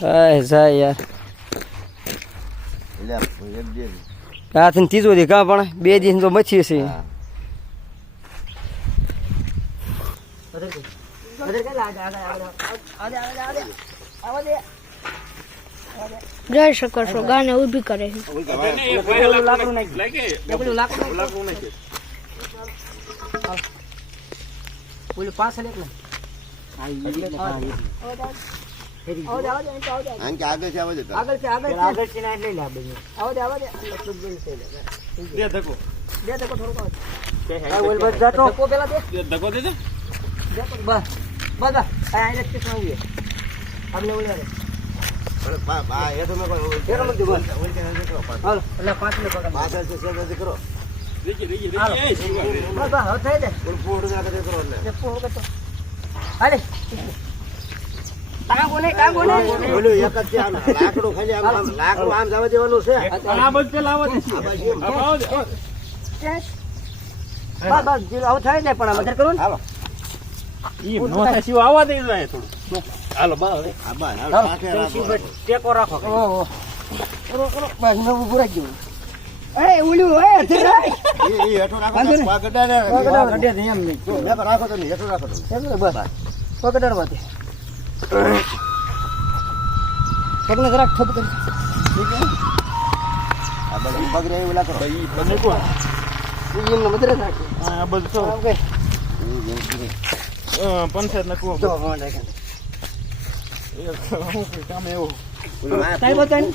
હા જાય યાર હાથને ત્રીજો દી કાં પણ 2 દિવસ તો મચ્છી છે જય શંકર છો ગાને ઊભી કરે છે બોલો પાછળ એક આગળ છે ના લઈ લે દે ધકો થોડું ઓલ બસ જાતો ધકો પેલા દે ધકો દે દે બસ બસ આ ઇલેક્ટ્રિક માં આવી આપણે ઓલે રે બા એ તો મે કોઈ એ રમ દે બસ હાલ એટલે 5 ને પકડ 5 છે સેજ કરો દેખી બસ બસ હો થઈ દે પોડ ના કરે કરો એટલે પોડ કરતો હાલે કાંગો ને બોલો એક જ છે લાકડું ખાલી આમ લાકડું આમ જવા દેવાનું છે આ બસ પે લાવો દે આવો દે બસ જીલો આવ થાય ને પણ વધારે કરો ને હાલો ઈ નો થાય શિવ આવવા દે જાય થોડું હાલો બસ આ બસ હાલો ટેકો રાખો ઓહો કરો બસ નો ઉભો રાખજો એ ઓલું એ હેઠો રાખો પગડા દે એમ નહીં મે રાખો તો હેઠો રાખો તો બસ પગડાડવા દે પગને જરાક ઠપ કરી ઠીક છે આ બધું પગ રે ઓલા કરો ઈ બને કો ઈ ને મદરે નાખી આ બધું તો ઓકે પંચાયત ના કો તો મોંડા કે હું કામ એવું કાઈ બતાઈ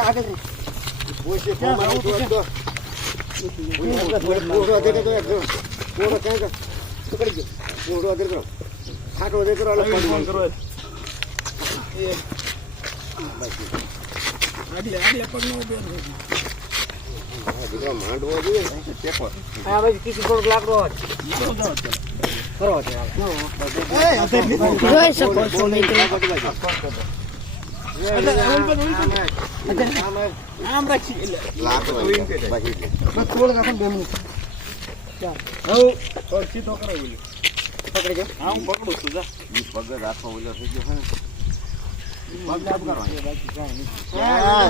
આગળ પોશે ફોમાં તો પોડો દે તો પોડો ક્યાં કે પકડી ગયો પોડો આગળ કરો ખાટો દે કરો અલગ ફોન કરો એ આગલે પગ નો બેન હા દીકરા માંડવો જોઈએ ટેકો આ ભાઈ કિસી થોડું લાકડો કરો છે જોઈ શકો છો મિત્રો આમ રાખી લાકડો બસ થોડું રાખો 2 મિનિટ ચાલ હવે થોડું સીધો કરો બોલી પકડી જો હા હું પકડું છું જા ઈ પગ રાખો ઓલો થઈ ગયો હે પગ લાગ કરો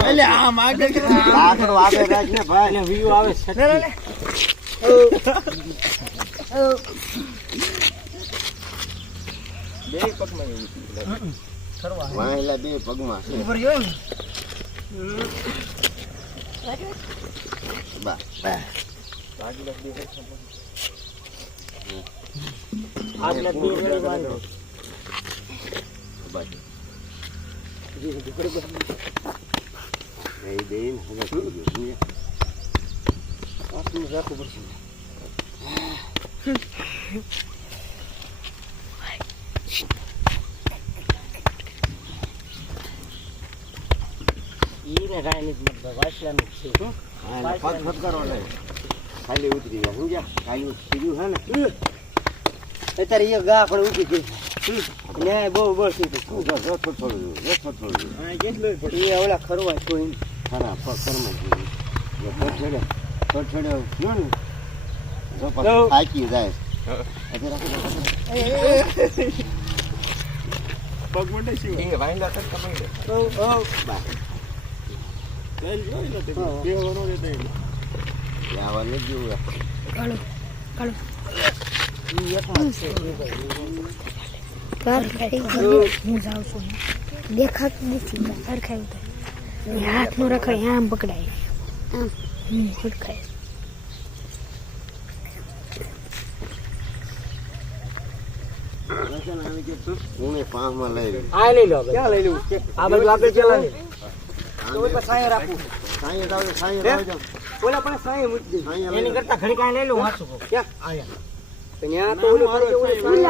એટલે આમ આગળ લાકડો આગળ રાખ ને ભાઈ એટલે વ્યૂ આવે છે બે પગમાં એવું ખરવા વાયલા બે પગમાં છે ઉપર જો એમ બા બા આગળ બે આગળ બે રેડી બાંધો બસ જી ઉપર બસ એ બેન હવે જોઈએ આપનું રાખો પડશે ઈને રાયની વાસલાનું છે હા પગ ફટકારો લે ખાલી ઉતરી ગયા સમજ્યા ખાલી ઉતર્યું હે ને અત્યારે એ ગા પણ ઉતરી ગઈ ને બહુ બસ શું જો થોડું હા કેટલો એ ઓલા ખરવા કોઈ ખરા પગ કરમાં છોડ્યો નો ને જો પગ થાકી જાય પગ મોટે છે એ વાઈલા તક કમાઈ ઓ બા તેલ જોઈ લો તે બેવાનો રે દે યાવા ને જોવા કાળો ઈ એક માં છે કાર હું જાઉં છું દેખાતું નથી સરખાયું તો હાથ નો રખાય આમ પકડાય આમ હડકાય રસન આવી કે તું હું પામાં લઈ લો ક્યાં લઈ લઉં આ બાજુ આગળ ચલા ને તો ઓલા સાય રાખું સાય દાવ ઓલા પણ સાય મૂકી દે એની કરતા ઘડી કાઈ લઈ લઉં હાસુ ક્યાં આયા તો ન્યા તો ઓલું ફરી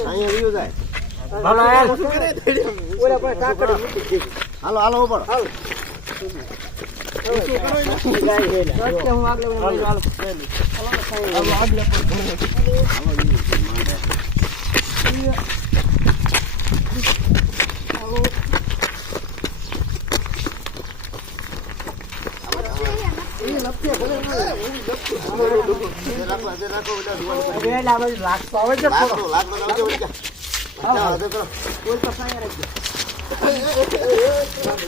સાય રીયો જાય હાલો યાર ઓલા પણ કાકડ મૂકી દે હાલો હાલો ઉપર હાલો હું આગળ હાલો આગળ હા કોઈ તો સાયા રાખજો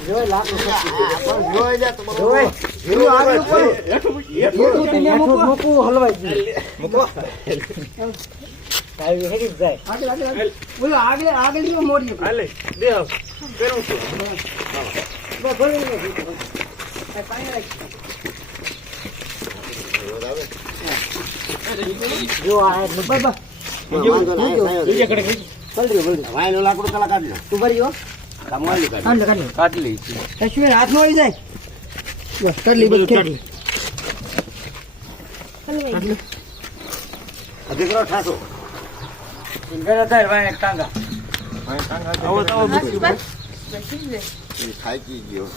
જોય લાકડું જોય જા તમારો જોય હીરો આગળ ઉપર મૂકો હલવાઈ ગયું મૂકો આવી હેડી જાય આગળ બોલો આગળ મોડી હાલે દે પેરું છું બસ ભલે આ સાયા રાખજો જો આ બાબા વાયનો લાકડું કલા કાઢ લે તું ભરી હો કાઢ લે કશ્મીર હાથમાં આવી જાય બસ કરલી બધ ખેડી અધિકરો ઠાસો ઇંગરા થાય વાય ટાંગા આવો તો ખાઈ ગયો